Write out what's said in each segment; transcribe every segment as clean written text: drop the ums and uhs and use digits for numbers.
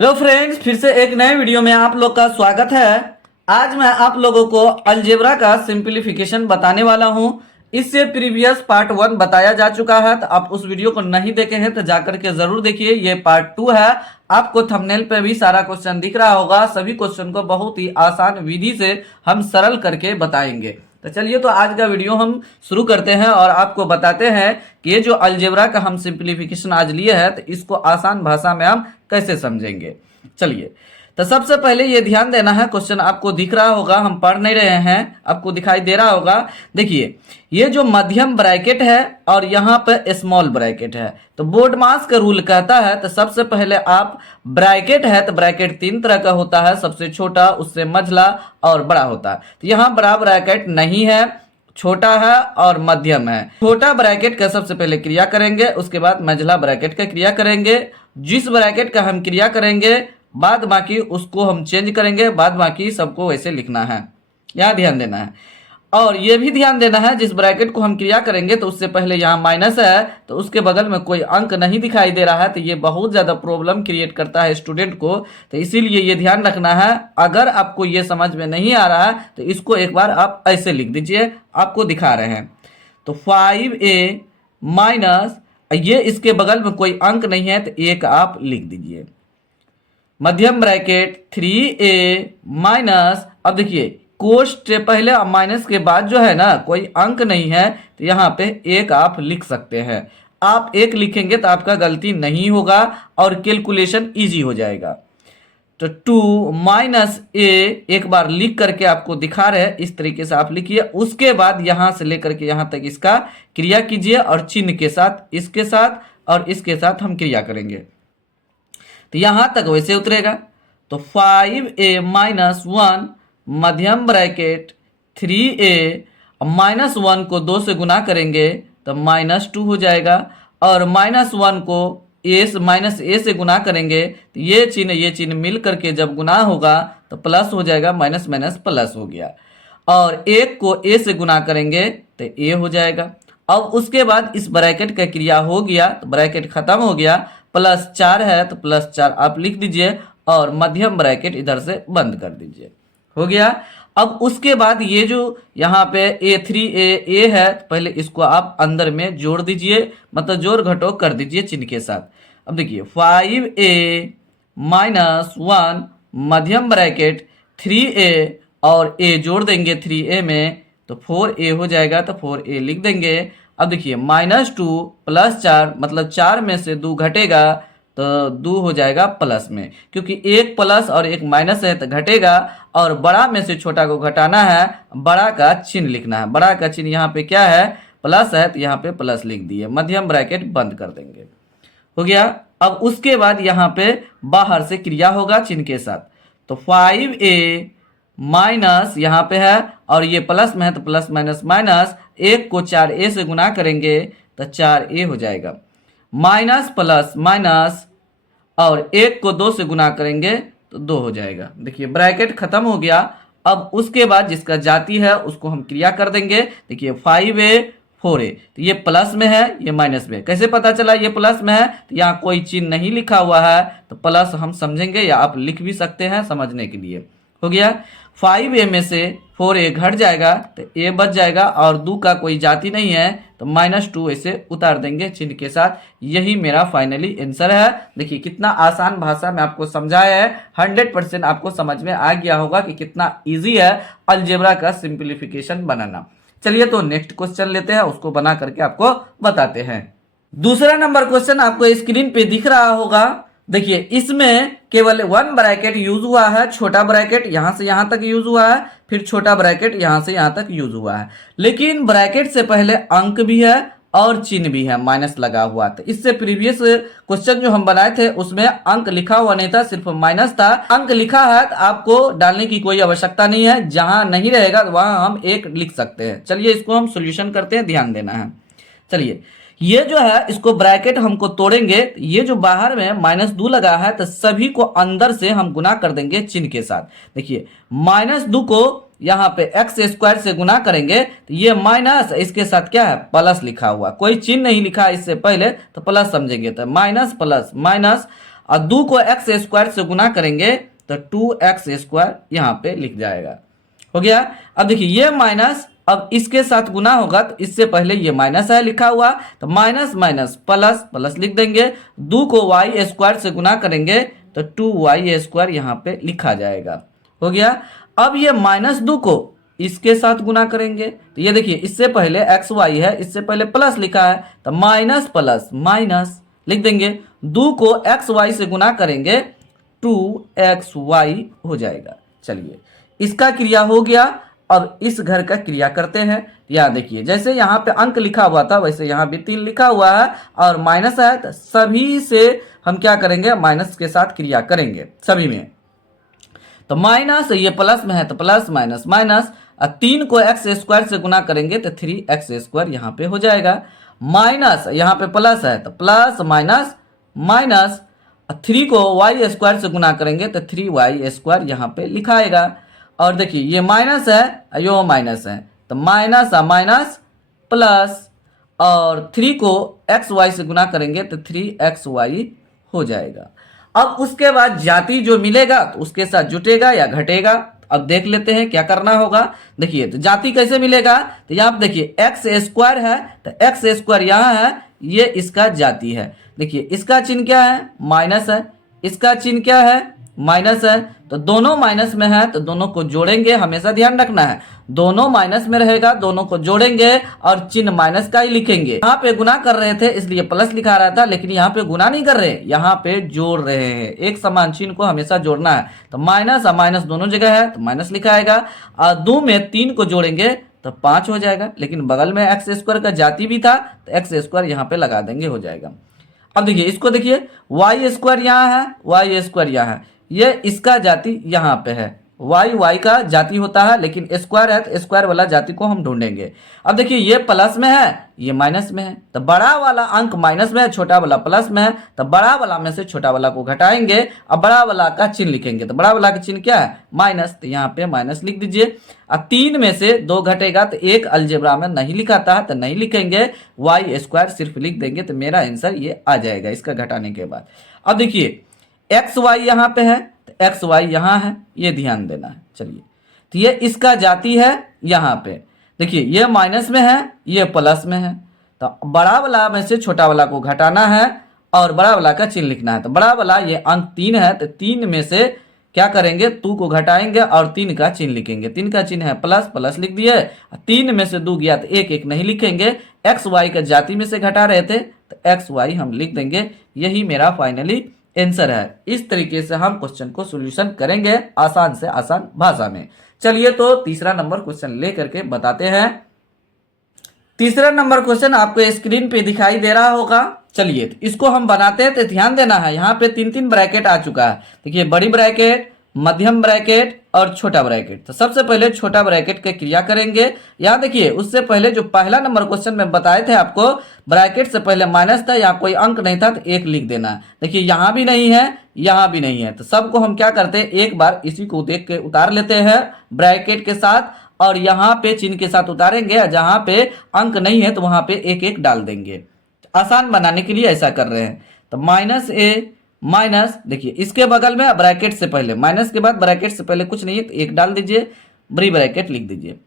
Hello friends, फिर से एक नए वीडियो में आप लोग का स्वागत है। आज मैं आप लोगों को अलजेब्रा का सिंपलीफिकेशन बताने वाला हूं। इससे प्रीवियस पार्ट 1 बताया जा चुका है, तो आप उस वीडियो को नहीं देखे हैं तो जाकर के जरूर देखिए। ये पार्ट 2 है। आपको थंबनेल पे भी सारा क्वेश्चन दिख रहा होगा। सभी क्वेश्चन को बहुत ही आसान विधि से हम सरल करके बताएंगे। तो चलिए, तो आज का वीडियो हम शुरू करते हैं और आपको बताते हैं कि ये जो अलजेब्रा का हम सिंपलीफिकेशन आज लिए हैं, तो इसको आसान भाषा में हम कैसे समझेंगे। चलिए, तो सबसे पहले ये ध्यान देना है, क्वेश्चन आपको दिख रहा होगा, हम पढ़ नहीं रहे हैं, आपको दिखाई दे रहा होगा। देखिए, ये जो मध्यम ब्रैकेट है और यहाँ पे स्मॉल ब्रैकेट है, तो बोर्ड मास का रूल कहता है, तो सबसे पहले आप ब्रैकेट है तो ब्रैकेट 3 तरह का होता है, सबसे छोटा, उससे मझला और बड़ा होता है। तो यहाँ बड़ा ब्रैकेट नहीं है, छोटा है और मध्यम है। छोटा ब्रैकेट का सबसे पहले क्रिया करेंगे, उसके बाद मझला ब्रैकेट का क्रिया करेंगे। जिस ब्रैकेट का हम क्रिया करेंगे बाद बाकी उसको हम चेंज करेंगे, बाद बाकी सबको वैसे लिखना है, यहाँ ध्यान देना है। और ये भी ध्यान देना है, जिस ब्रैकेट को हम क्रिया करेंगे तो उससे पहले यहाँ माइनस है, तो उसके बगल में कोई अंक नहीं दिखाई दे रहा है, तो ये बहुत ज़्यादा प्रॉब्लम क्रिएट करता है स्टूडेंट को। तो इसीलिए ये ध्यान रखना है। अगर आपको ये समझ में नहीं आ रहा है तो इसको एक बार आप ऐसे लिख दीजिए, आपको दिखा रहे हैं। तो 5a माइनस, ये इसके बगल में कोई अंक नहीं है तो 1 आप लिख दीजिए। मध्यम ब्रैकेट 3a माइनस, अब देखिए कोष्ट पहले माइनस के बाद जो है ना कोई अंक नहीं है, तो यहाँ पे 1 आप लिख सकते हैं। आप 1 लिखेंगे तो आपका गलती नहीं होगा और कैलकुलेशन इजी हो जाएगा। तो 2 माइनस a एक बार लिख करके आपको दिखा रहे हैं, इस तरीके से आप लिखिए। उसके बाद यहाँ से लेकर के यहाँ तक इसका क्रिया कीजिए और चिन्ह के साथ, इसके साथ और इसके साथ हम क्रिया करेंगे, तो यहाँ तक वैसे उतरेगा। तो 5a माइनस 1 मध्यम ब्रैकेट 3a, माइनस 1 को 2 से गुना करेंगे तो -2 हो जाएगा, और -1 को माइनस ए से गुना करेंगे तो ये चिन्ह मिल करके जब गुना होगा तो प्लस हो जाएगा, माइनस माइनस प्लस हो गया। और 1 को a से गुना करेंगे तो a हो जाएगा। अब उसके बाद इस ब्रैकेट का क्रिया हो गया तो ब्रैकेट खत्म हो गया, +4 है तो +4 आप लिख दीजिए और मध्यम ब्रैकेट इधर से बंद कर दीजिए, हो गया। अब उसके बाद ये जो यहाँ पे a3a है, पहले इसको आप अंदर में जोड़ दीजिए, मतलब जोड़ घटो कर दीजिए चिन्ह के साथ। अब देखिए 5a माइनस 1 मध्यम ब्रैकेट 3a और a जोड़ देंगे 3a में तो 4a हो जाएगा, तो 4a लिख देंगे। अब देखिए -2 +4, मतलब 4 में से 2 घटेगा तो 2 हो जाएगा प्लस में, क्योंकि एक प्लस और एक माइनस है तो घटेगा, और बड़ा में से छोटा को घटाना है, बड़ा का चिन्ह लिखना है। बड़ा का चिन्ह यहाँ पे क्या है, प्लस है, तो यहाँ पे प्लस लिख दिए, मध्यम ब्रैकेट बंद कर देंगे, हो गया। अब उसके बाद यहाँ पे बाहर से क्रिया होगा चिन्ह के साथ। तो 5a माइनस यहाँ पे है और ये प्लस में है तो प्लस माइनस माइनस, 1 को 4a से गुना करेंगे तो 4a हो जाएगा, माइनस प्लस माइनस, और 1 को 2 से गुना करेंगे तो 2 हो जाएगा। देखिए ब्रैकेट खत्म हो गया। अब उसके बाद जिसका जाती है उसको हम क्रिया कर देंगे। देखिए 5a 4a, तो ये प्लस में है, ये माइनस में। कैसे पता चला ये प्लस में है, तो यहाँ कोई चिन्ह नहीं लिखा हुआ है तो प्लस हम समझेंगे, या आप लिख भी सकते हैं समझने के लिए, हो गया। 5a में से 4a घट जाएगा तो a बच जाएगा, और 2 का कोई जाति नहीं है तो -2 ऐसे उतार देंगे चिन्ह के साथ। यही मेरा फाइनली आंसर है। देखिए कितना आसान भाषा में आपको समझाया है, 100% आपको समझ में आ गया होगा कि कितना इजी है अलजेब्रा का सिंपलीफिकेशन बनाना। चलिए, तो नेक्स्ट क्वेश्चन लेते हैं, उसको बना करके आपको बताते हैं। दूसरा नंबर क्वेश्चन आपको स्क्रीन पे दिख रहा होगा। देखिए इसमें केवल 1 ब्रैकेट यूज हुआ है, छोटा ब्रैकेट यहां से यहां तक यूज हुआ है, फिर छोटा ब्रैकेट यहां से यहां तक यूज हुआ है, लेकिन ब्रैकेट से पहले अंक भी है और चिन्ह भी है, माइनस लगा हुआ। तो इससे प्रीवियस क्वेश्चन जो हम बनाए थे उसमें अंक लिखा हुआ नहीं था, सिर्फ माइनस था। अंक लिखा है तो आपको डालने की कोई आवश्यकता नहीं है, जहां नहीं रहेगा वहां हम 1 लिख सकते हैं। चलिए इसको हम सोल्यूशन करते हैं, ध्यान देना है। चलिए, ये जो है इसको ब्रैकेट हमको तोड़ेंगे, ये जो बाहर में -2 लगा है तो सभी को अंदर से हम गुना कर देंगे चिन्ह के साथ। देखिए -2 को यहाँ पे x² से गुना करेंगे तो ये माइनस, इसके साथ क्या है प्लस लिखा हुआ, कोई चिन्ह नहीं लिखा इससे पहले तो प्लस समझेंगे, तो माइनस प्लस माइनस, और 2 को एक्स स्क्वायर से गुना करेंगे तो 2x स्क्वायर यहाँ पे लिख जाएगा। हो गया। अब देखिए ये माइनस अब इसके साथ गुना होगा तो इससे पहले ये माइनस है लिखा हुआ, तो माइनस माइनस प्लस प्लस लिख देंगे। 2 को y स्क्वायर से गुना करेंगे तो 2y स्क्वायर यहाँ पे लिखा जाएगा। हो गया। अब ये -2 को इसके साथ गुना करेंगे तो ये देखिए इससे पहले एक्स वाई है, इससे पहले प्लस लिखा है तो माइनस प्लस माइनस लिख देंगे। 2 को एक्स वाई से गुना करेंगे 2xy हो जाएगा। चलिए इसका क्रिया हो गया। अब इस घर का क्रिया करते हैं। यहाँ देखिए जैसे यहाँ पे अंक लिखा हुआ था वैसे यहाँ भी 3 लिखा हुआ है और माइनस है तो सभी से हम क्या करेंगे माइनस के साथ क्रिया करेंगे सभी में। तो माइनस ये प्लस में है तो प्लस माइनस माइनस, 3 को एक्स स्क्वायर से गुना करेंगे तो 3x स्क्वायर यहाँ पे हो जाएगा। माइनस यहाँ पे प्लस है तो प्लस माइनस माइनस, 3 को y स्क्वायर से गुना करेंगे तो 3y स्क्वायर यहाँ पे लिखाएगा। और देखिए ये माइनस है यो माइनस है तो माइनस माइनस प्लस, और 3 को एक्स वाई से गुना करेंगे तो 3xy हो जाएगा। अब उसके बाद जाति जो मिलेगा तो उसके साथ जुटेगा या घटेगा। अब देख लेते हैं क्या करना होगा। देखिए तो जाति कैसे मिलेगा तो यहाँ पे देखिए एक्स स्क्वायर है तो एक्स स्क्वायर यहाँ है, ये इसका जाति है। देखिए इसका चिन्ह क्या है माइनस है, इसका चिन्ह क्या है माइनस है, तो दोनों माइनस में है तो दोनों को जोड़ेंगे। हमेशा ध्यान रखना है दोनों माइनस में रहेगा, दोनों को जोड़ेंगे और चिन्ह माइनस का ही लिखेंगे। यहाँ पे गुना कर रहे थे इसलिए प्लस लिखा रहा था, लेकिन यहाँ पे गुना नहीं कर रहे, यहाँ पे जोड़ रहे हैं। एक समान चिन्ह को हमेशा जोड़ना है। तो माइनस और माइनस दोनों जगह है तो माइनस लिखाएगा, और 2 में 3 को जोड़ेंगे तो 5 हो जाएगा। लेकिन बगल में एक्स स्क्वायर का जाति भी था तो एक्स स्क्वायर यहाँ पे लगा देंगे हो जाएगा। अब देखिए इसको देखिए वाई स्क्वायर यहाँ है, वाई स्क्वायर यहाँ है, ये इसका जाति यहाँ पे है। वाई का जाति होता है लेकिन स्क्वायर है तो स्क्वायर वाला जाति को हम ढूंढेंगे। अब देखिए ये प्लस में है ये माइनस में है, तो बड़ा वाला अंक माइनस में है छोटा वाला प्लस में है, तो बड़ा वाला में से छोटा वाला को घटाएंगे और बड़ा वाला का चिन्ह लिखेंगे। तो बड़ा वाला का चिन्ह क्या है माइनस, तो यहाँ पे माइनस लिख दीजिए। अब 3 में से 2 घटेगा तो 1 अलजेब्रा में नहीं लिखाता है तो नहीं लिखेंगे, वाई स्क्वायर सिर्फ लिख देंगे। तो मेरा आंसर ये आ जाएगा इसका घटाने के बाद। अब देखिए एक्स वाई यहाँ पे है तो एक्स वाई यहाँ है, ये ध्यान देना है। चलिए तो ये इसका जाति है यहाँ पे। देखिए ये माइनस में है ये प्लस में है, तो बड़ा वाला में से छोटा वाला को घटाना है और बड़ा वाला का चिन्ह लिखना है। तो बड़ा वाला ये अंक 3 है तो 3 में से क्या करेंगे 2 को घटाएंगे और 3 का चिन्ह लिखेंगे। 3 का चिन्ह है प्लस, प्लस लिख दिए। 3 में से 2 गया तो 1 नहीं लिखेंगे। एक्स वाई का जाति में से घटा रहे थे तो एक्स वाई हम लिख देंगे। यही मेरा फाइनली आंसर है। इस तरीके से हम क्वेश्चन को सॉल्यूशन करेंगे आसान से आसान भाषा में। चलिए तो तीसरा नंबर क्वेश्चन लेकर के बताते हैं। तीसरा नंबर क्वेश्चन आपको स्क्रीन पे दिखाई दे रहा होगा। चलिए तो इसको हम बनाते हैं तो ध्यान देना है। यहाँ पे 3 ब्रैकेट आ चुका है। देखिए बड़ी ब्रैकेट, मध्यम ब्रैकेट और छोटा ब्रैकेट। तो सबसे पहले छोटा ब्रैकेट की क्रिया करेंगे। यहाँ देखिए उससे पहले जो पहला नंबर क्वेश्चन में बताए थे आपको, ब्रैकेट से पहले माइनस था, यहाँ कोई अंक नहीं था तो 1 लिख देना है। देखिए यहाँ भी नहीं है यहाँ भी नहीं है, तो सबको हम क्या करते हैं एक बार इसी को देख के उतार लेते हैं ब्रैकेट के साथ, और यहाँ पे चिन्ह के साथ उतारेंगे। जहाँ पे अंक नहीं है तो वहां पे 1 डाल देंगे। आसान बनाने के लिए ऐसा कर रहे हैं। तो माइनस ए माइनस, देखिए इसके बगल में ब्रैकेट से पहले, माइनस के बाद ब्रैकेट से पहले कुछ नहीं है तो 1 डाल दीजिए, बड़ी ब्रैकेट लिख दीजिए।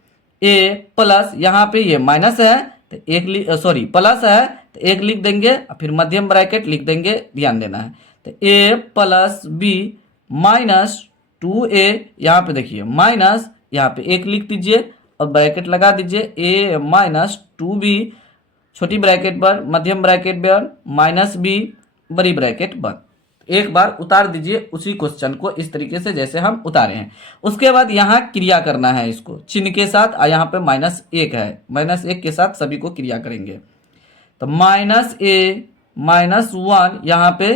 ए प्लस, यहाँ पे ये माइनस है तो 1 प्लस है तो 1 लिख देंगे, फिर मध्यम ब्रैकेट लिख देंगे, ध्यान देना है। तो ए प्लस बी माइनस 2a, यहाँ पे देखिए माइनस, यहाँ पे 1 लिख दीजिए और ब्रैकेट लगा दीजिए। a माइनस 2b, छोटी ब्रैकेट पर, मध्यम ब्रैकेट पर, माइनस b, बड़ी ब्रैकेट बंद। एक बार उतार दीजिए उसी क्वेश्चन को इस तरीके से जैसे हम उतारे हैं। उसके बाद यहाँ क्रिया करना है इसको चिन्ह के साथ, और यहाँ पे -1 है, -1 के साथ सभी को क्रिया करेंगे। तो -a -1, यहाँ पे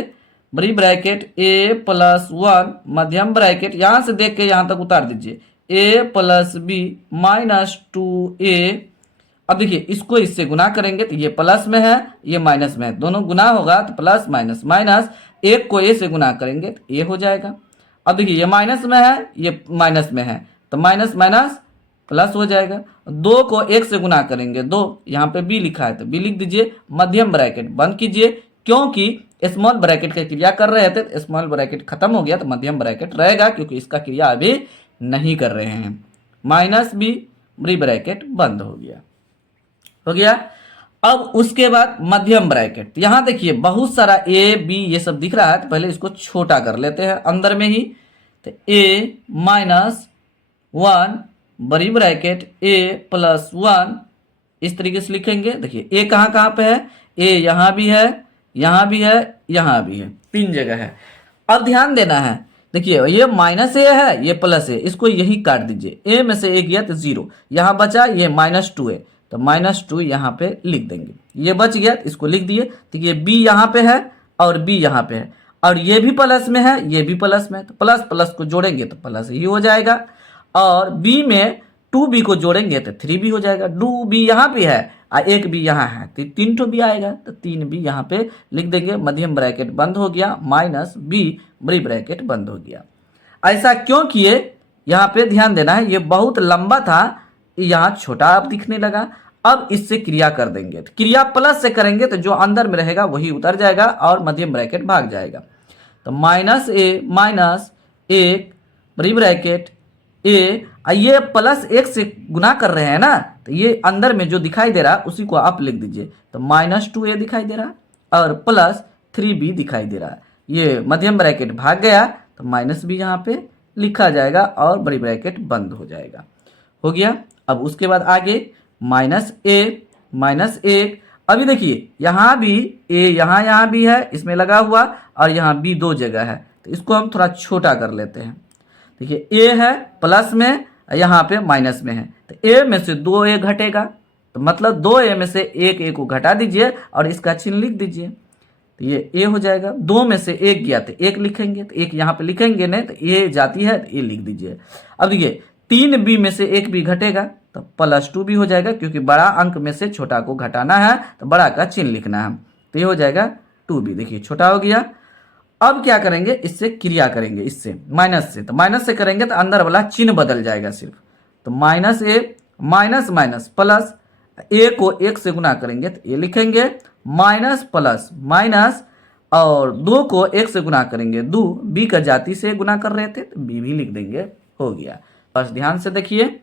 बड़ी ब्रैकेट a प्लस 1, मध्यम ब्रैकेट यहाँ से देख के यहाँ तक उतार दीजिए, a plus b minus 2a। अब देखिए इसको इससे गुना करेंगे तो ये प्लस में है ये माइनस में है, दोनों गुना होगा तो प्लस माइनस माइनस, 1 को a से गुना करेंगे तो a हो जाएगा। अब देखिए ये माइनस में है ये माइनस में है तो माइनस माइनस प्लस हो जाएगा। 2 को 1 से गुना करेंगे 2, यहाँ पे b लिखा है तो b लिख दीजिए, मध्यम ब्रैकेट बंद कीजिए, क्योंकि स्मॉल ब्रैकेट की क्रिया कर रहे थे तो स्मॉल ब्रैकेट खत्म हो गया तो मध्यम ब्रैकेट रहेगा, क्योंकि इसका क्रिया अभी नहीं कर रहे हैं। माइनस बी, बड़ी ब्रैकेट बंद हो गया। हो गया। अब उसके बाद मध्यम ब्रैकेट, यहां देखिए बहुत सारा ए बी ये सब दिख रहा है, तो पहले इसको छोटा कर लेते हैं अंदर में ही। तो ए माइनस वन, बड़ी ब्रैकेट ए प्लस वन, इस तरीके से लिखेंगे। देखिए ए कहाँ कहाँ पे है, ए यहाँ भी है, यहाँ भी है, यहाँ भी है, 3 जगह है। अब ध्यान देना है, देखिए ये माइनस ए है, ये प्लस ए, इसको यही काट दीजिए। ए में से 1 गया तो 0, यहाँ बचा ये -2 है, तो -2 यहाँ पे लिख देंगे। ये बच गया तो इसको लिख दिए। तो ये बी यहाँ पे है और बी यहाँ पे है, और ये भी प्लस में है, ये भी प्लस में है, तो प्लस प्लस को जोड़ेंगे तो प्लस ही हो जाएगा। और बी में 2b को जोड़ेंगे तो 3b हो जाएगा। 2b यहाँ पे है और 1b यहाँ है, तो 3 तो b आएगा, तो 3b यहाँ पे लिख देंगे। मध्यम ब्रैकेट बंद हो गया, माइनस b, बड़ी ब्रैकेट बंद हो गया। ऐसा क्यों किए, यहाँ पे ध्यान देना है। ये बहुत लंबा था, यहाँ छोटा अब दिखने लगा। अब इससे क्रिया कर देंगे, तो क्रिया प्लस से करेंगे तो जो अंदर में रहेगा वही उतर जाएगा और मध्यम ब्रैकेट भाग जाएगा। तो माइनस ए माइनस 1, बड़ी ब्रैकेट ए, ये +1 से गुना कर रहे हैं ना, तो ये अंदर में जो दिखाई दे रहा उसी को आप लिख दीजिए। तो -2a दिखाई दे रहा और +3b दिखाई दे रहा। ये मध्यम ब्रैकेट भाग गया तो -b यहाँ पे लिखा जाएगा और बड़ी ब्रैकेट बंद हो जाएगा। हो गया। अब उसके बाद आगे -a -1, अभी देखिए यहाँ भी a यहाँ भी है, इसमें लगा हुआ, और यहाँ b 2 जगह है, तो इसको हम थोड़ा छोटा कर लेते हैं। देखिए ए है प्लस में, यहाँ पे माइनस में है, तो ए में से 2a घटेगा, तो मतलब 2a में से 1a को घटा दीजिए और इसका चिन्ह लिख दीजिए, तो ये ए हो जाएगा। 2 में से 1 गया तो 1 लिखेंगे, तो 1 यहाँ पे लिखेंगे नहीं, तो ए जाती है तो ए लिख दीजिए। अब देखिए 3b में से 1b घटेगा तो +2b हो जाएगा, क्योंकि बड़ा अंक में से छोटा को घटाना है तो बड़ा का चिन्ह लिखना है, तो ये हो जाएगा 2b। देखिए छोटा हो गया। अब क्या करेंगे, इससे क्रिया करेंगे, इससे माइनस से, तो माइनस से करेंगे तो अंदर वाला चिन्ह बदल जाएगा सिर्फ। तो -a minus minus plus, a को 1 से गुना करेंगे तो a लिखेंगे, माइनस प्लस माइनस, और 2 को 1 से गुना करेंगे 2, b का जाति से गुना कर रहे थे तो b भी लिख देंगे। हो गया। बस ध्यान से देखिए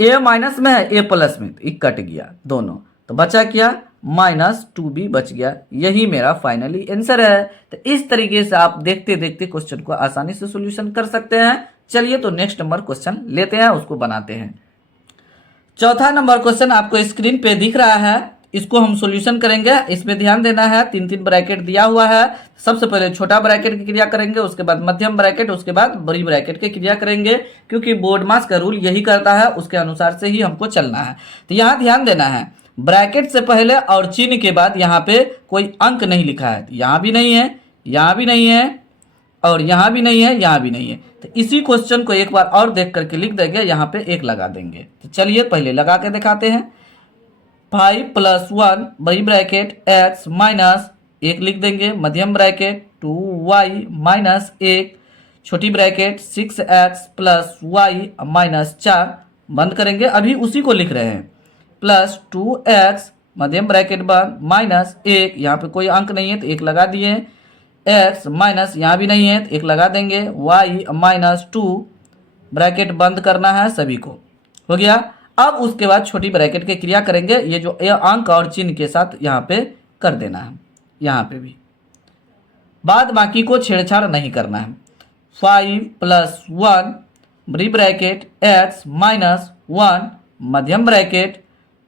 a माइनस में है, a प्लस में, तो 1 कट गया दोनों, तो बचा क्या, -2b बच गया। यही मेरा फाइनली आंसर है। तो इस तरीके से आप देखते देखते क्वेश्चन को आसानी से सॉल्यूशन कर सकते हैं। चलिए तो नेक्स्ट नंबर क्वेश्चन लेते हैं, उसको बनाते हैं। चौथा नंबर क्वेश्चन आपको स्क्रीन पे दिख रहा है, इसको हम सॉल्यूशन करेंगे। इसमें ध्यान देना है, 3 ब्रैकेट दिया हुआ है। सबसे पहले छोटा ब्रैकेट की क्रिया करेंगे, उसके बाद मध्यम ब्रैकेट, उसके बाद बड़ी ब्रैकेट की क्रिया करेंगे, क्योंकि बोर्ड मास का रूल यही करता है, उसके अनुसार से ही हमको चलना है। तो यहाँ ध्यान देना है, ब्रैकेट से पहले और चिन्ह के बाद यहाँ पे कोई अंक नहीं लिखा है, यहाँ भी नहीं है, यहाँ भी नहीं है, और यहाँ भी नहीं है, यहाँ भी नहीं है। तो इसी क्वेश्चन को एक बार और देख करके लिख देंगे, यहाँ पे 1 लगा देंगे। तो चलिए पहले लगा के दिखाते हैं। 5 + 1, बड़ी ब्रैकेट x माइनस 1 लिख देंगे, मध्यम ब्रैकेट 2y माइनस 1, छोटी ब्रैकेट 6x + y माइनस 4, बंद करेंगे, अभी उसी को लिख रहे हैं, प्लस 2x, मध्यम ब्रैकेट बंद, माइनस 1, यहाँ पे कोई अंक नहीं है तो 1 लगा दिए, x माइनस, यहाँ भी नहीं है तो 1 लगा देंगे, y माइनस 2, ब्रैकेट बंद करना है सभी को। हो गया। अब उसके बाद छोटी ब्रैकेट की क्रिया करेंगे, ये जो अंक और चिन्ह के साथ यहाँ पे कर देना है, यहाँ पे भी बाद बाकी को छेड़छाड़ नहीं करना है। 5 + 1, बड़ी ब्रैकेट x माइनस 1, मध्यम ब्रैकेट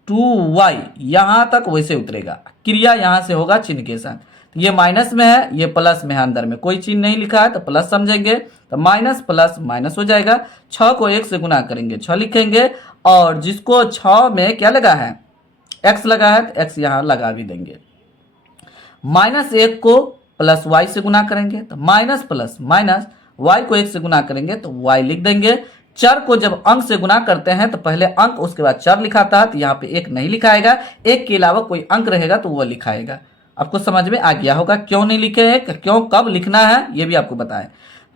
2y, यहाँ तक वैसे उतरेगा, क्रिया यहाँ से होगा चिन्ह के साथ। ये माइनस में है, ये प्लस में है, अंदर में कोई चिन्ह नहीं लिखा है तो प्लस समझेंगे, तो माइनस प्लस माइनस हो जाएगा। 6 को 1 से गुना करेंगे, 6 लिखेंगे, और जिसको 6 में क्या लगा है, x लगा है तो x यहाँ लगा भी देंगे। -1 को +y से गुना करेंगे तो माइनस प्लस माइनस, y को 1 से गुना करेंगे तो y लिख देंगे। चर को जब अंक से गुना करते हैं तो पहले अंक उसके बाद चर लिखाता है, तो यहाँ पे 1 नहीं लिखाएगा, 1 के अलावा कोई अंक रहेगा तो वो लिखाएगा। आपको समझ में आ गया होगा क्यों नहीं लिखे हैं, क्यों कब लिखना है ये भी आपको बताएं।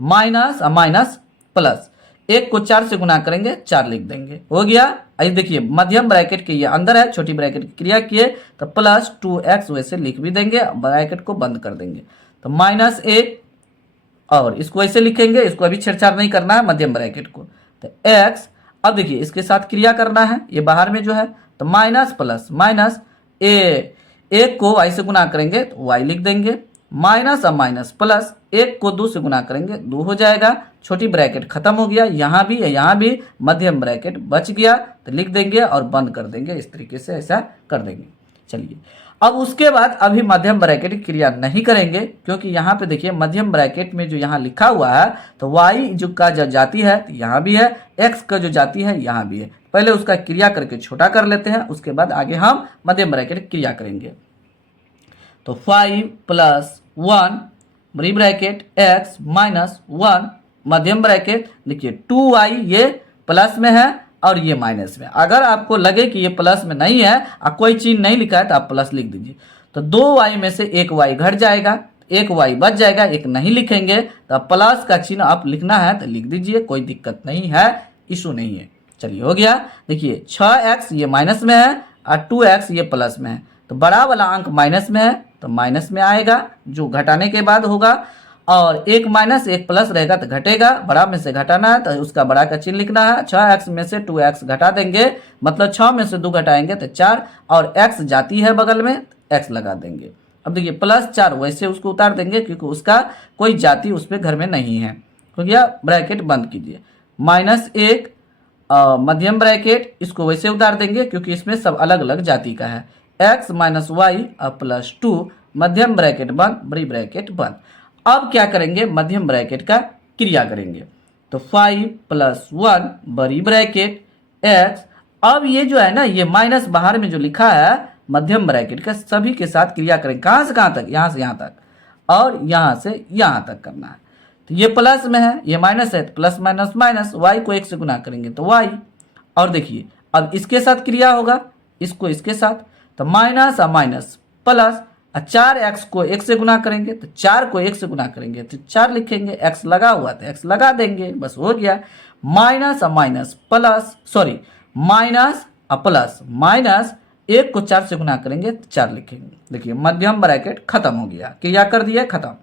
माइनस माइनस प्लस, एक को 4 से गुना करेंगे 4 लिख देंगे, हो गया। आई देखिए मध्यम ब्रैकेट के ये अंदर है, छोटी ब्रैकेट की क्रिया किए तो प्लस 2x वैसे लिख भी देंगे, ब्रैकेट को बंद कर देंगे तो -a, और इसको ऐसे लिखेंगे, इसको अभी छेड़छाड़ नहीं करना है मध्यम ब्रैकेट को, तो x। अब देखिए इसके साथ क्रिया करना है, ये बाहर में जो है तो माइनस प्लस माइनस a, एक को y से गुना करेंगे तो y लिख देंगे, माइनस और माइनस प्लस, एक को 2 से गुना करेंगे 2 हो जाएगा, छोटी ब्रैकेट खत्म हो गया, यहाँ भी मध्यम ब्रैकेट बच गया तो लिख देंगे और बंद कर देंगे, इस तरीके से ऐसा कर देंगे। चलिए अब उसके बाद अभी मध्यम ब्रैकेट की क्रिया नहीं करेंगे, क्योंकि यहाँ पे देखिए मध्यम ब्रैकेट में जो यहाँ लिखा हुआ है तो y जो का जो जाती है यहाँ भी है, x का जो जाती है यहाँ भी है, पहले उसका क्रिया करके छोटा कर लेते हैं, उसके बाद आगे हम मध्यम ब्रैकेट की क्रिया करेंगे। तो 5 + 1 बड़ी ब्रैकेट x -1 मध्यम ब्रैकेट, देखिए 2y ये प्लस में है और ये माइनस में। अगर आपको लगे कि ये प्लस में नहीं है और कोई चीज नहीं लिखा है तो आप प्लस लिख दीजिए, तो 2y में से एक y घट जाएगा, एक y बच जाएगा, एक नहीं लिखेंगे तो प्लस का चिन्ह आप लिखना है तो लिख दीजिए, कोई दिक्कत नहीं है, इशू नहीं है। चलिए हो गया। देखिए 6x ये माइनस में है और 2x ये प्लस में है, तो बड़ा वाला अंक माइनस में है तो माइनस में आएगा जो घटाने के बाद होगा, और एक माइनस एक प्लस रहेगा तो घटेगा, बड़ा में से घटाना है तो उसका बड़ा का चिन्ह लिखना है। 6x में से 2x घटा देंगे, मतलब 6 में से 2 घटाएंगे तो 4, और x जाती है बगल में x लगा देंगे। अब देखिए +4 वैसे उसको उतार देंगे क्योंकि उसका कोई जाति उस पर घर में नहीं है, हो गया। ब्रैकेट बंद कीजिए, -1 मध्यम ब्रैकेट, इसको वैसे उतार देंगे क्योंकि इसमें सब अलग अलग जाति का है, x - y +2 मध्यम ब्रैकेट बंद, बड़ी ब्रैकेट बंद। अब क्या करेंगे, मध्यम ब्रैकेट का क्रिया करेंगे, तो 5 + 1 बड़ी ब्रैकेट x। अब ये जो है ना, ये माइनस बाहर में जो लिखा है मध्यम ब्रैकेट का सभी के साथ क्रिया करेंगे, कहाँ से कहाँ तक, यहाँ से यहाँ तक, और यहाँ से यहाँ तक करना है। तो ये प्लस में है, ये माइनस है, तो प्लस माइनस माइनस, y को 1 से गुना करेंगे तो y। और देखिए अब इसके साथ क्रिया होगा, इसको इसके साथ, तो माइनस और माइनस प्लस, 4x को 1 से गुना करेंगे तो 4 को 1 से गुना करेंगे तो 4 लिखेंगे, x लगा हुआ तो x लगा देंगे, बस हो गया। माइनस और माइनस प्लस, सॉरी माइनस और प्लस, माइनस 1 को 4 से गुना करेंगे तो 4 लिखेंगे। देखिए मध्यम ब्रैकेट खत्म हो गया, क्रिया कर दिया खत्म।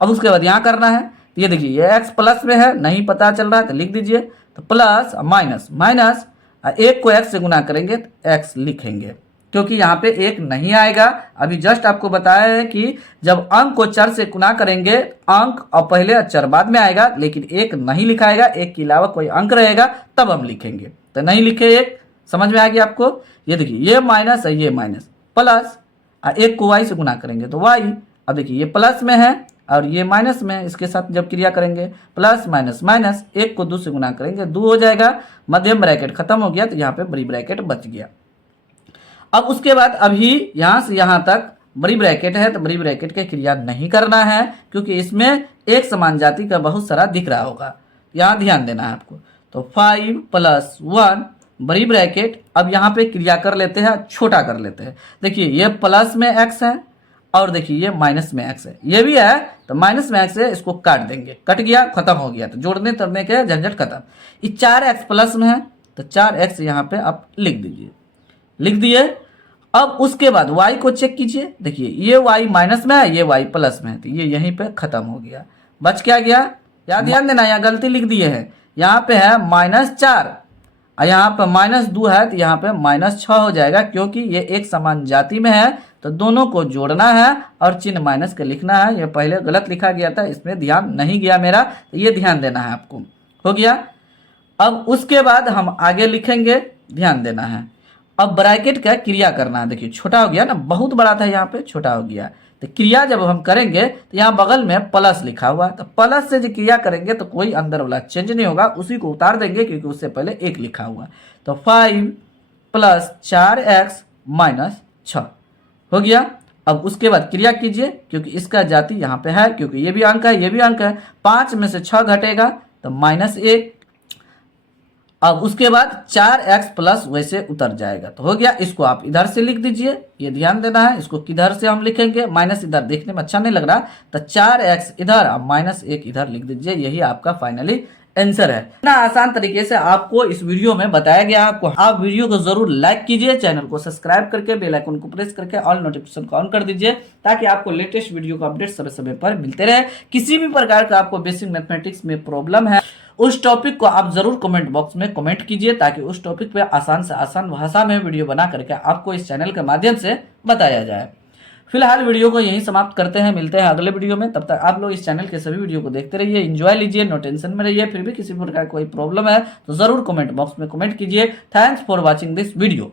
अब उसके बाद यहाँ करना है, ये देखिए ये x प्लस में है, नहीं पता चल रहा है तो लिख दीजिए, तो प्लस माइनस माइनस, 1 को x से गुना करेंगे तो x लिखेंगे, क्योंकि यहाँ पे 1 नहीं आएगा। अभी जस्ट आपको बताया है कि जब अंक को 4 से गुना करेंगे, अंक और पहले अक्षर बाद में आएगा, लेकिन 1 नहीं लिखाएगा, 1 के अलावा कोई अंक रहेगा तब हम लिखेंगे, तो नहीं लिखे 1, समझ में आ गया आपको। ये देखिए ये माइनस है, ये माइनस प्लस, 1 को y से गुना करेंगे तो y। अब देखिए ये प्लस में है और ये माइनस में है, इसके साथ जब क्रिया करेंगे प्लस माइनस माइनस, 1 को 2 से गुना करेंगे 2 हो जाएगा, मध्यम ब्रैकेट खत्म हो गया, तो यहाँ पे बड़ी ब्रैकेट बच गया। अब उसके बाद अभी यहाँ से यहाँ तक बड़ी ब्रैकेट है, तो बड़ी ब्रैकेट की क्रिया नहीं करना है क्योंकि इसमें एक समान जाति का बहुत सारा दिख रहा होगा, यहाँ ध्यान देना है आपको। तो 5 + 1 बड़ी ब्रैकेट, अब यहाँ पे क्रिया कर लेते हैं, छोटा कर लेते हैं। देखिए ये प्लस में x है और देखिए ये माइनस में x है, ये भी है तो माइनस में x है, इसको काट देंगे, कट गया खत्म हो गया, तो जोड़ने तोड़ने के झंझट खत्म। ये 4x प्लस में है तो 4x यहाँ पे आप लिख दीजिए, लिख दिए। अब उसके बाद y को चेक कीजिए, देखिए ये y माइनस में है, ये y प्लस में है, तो ये यहीं पे खत्म हो गया। बच क्या गया, यहाँ ध्यान देना, यहाँ गलती लिख दिए है, यहाँ पे है -4 और यहाँ पे -2 है, तो यहाँ पे -6 हो जाएगा, क्योंकि ये एक समान जाति में है तो दोनों को जोड़ना है और चिन्ह माइनस का लिखना है। ये पहले गलत लिखा गया था, इसमें ध्यान नहीं गया मेरा, तो ये ध्यान देना है आपको, हो गया। अब उसके बाद हम आगे लिखेंगे, ध्यान देना है। अब ब्रैकेट का क्रिया करना है, देखिए छोटा हो गया ना, बहुत बड़ा था यहाँ पे छोटा हो गया, तो क्रिया जब हम करेंगे तो यहाँ बगल में प्लस लिखा हुआ है, तो प्लस से जो क्रिया करेंगे तो कोई अंदर वाला चेंज नहीं होगा, उसी को उतार देंगे क्योंकि उससे पहले 1 लिखा हुआ है। तो 5 + 4x - 6 हो गया। अब उसके बाद क्रिया कीजिए, क्योंकि इसका जाति यहाँ पे है, क्योंकि ये भी अंक है, ये भी अंक है, 5 में से 6 घटेगा तो -1। अब उसके बाद 4x प्लस वैसे उतर जाएगा, तो हो गया। इसको आप इधर से लिख दीजिए, ये ध्यान देना है, इसको किधर से हम लिखेंगे, माइनस इधर देखने में अच्छा नहीं लग रहा, तो 4x इधर और -1 इधर लिख दीजिए, यही आपका फाइनली आंसर है। इतना आसान तरीके से आपको इस वीडियो में बताया गया। आपको आप वीडियो को जरूर लाइक कीजिए, चैनल को सब्सक्राइब करके बेल आइकन को प्रेस करके ऑल नोटिफिकेशन को ऑन कर दीजिए, ताकि आपको लेटेस्ट वीडियो का अपडेट समय समय पर मिलते रहे। किसी भी प्रकार का आपको बेसिक मैथमेटिक्स में प्रॉब्लम है, उस टॉपिक को आप जरूर कमेंट बॉक्स में कमेंट कीजिए, ताकि उस टॉपिक पे आसान से आसान भाषा में वीडियो बना करके आपको इस चैनल के माध्यम से बताया जाए। फिलहाल वीडियो को यहीं समाप्त करते हैं, मिलते हैं अगले वीडियो में। तब तक आप लोग इस चैनल के सभी वीडियो को देखते रहिए, एंजॉय लीजिए, नो टेंशन में रहिए। फिर भी किसी प्रकार कोई प्रॉब्लम है तो जरूर कमेंट बॉक्स में कमेंट कीजिए। Thanks for watching this video.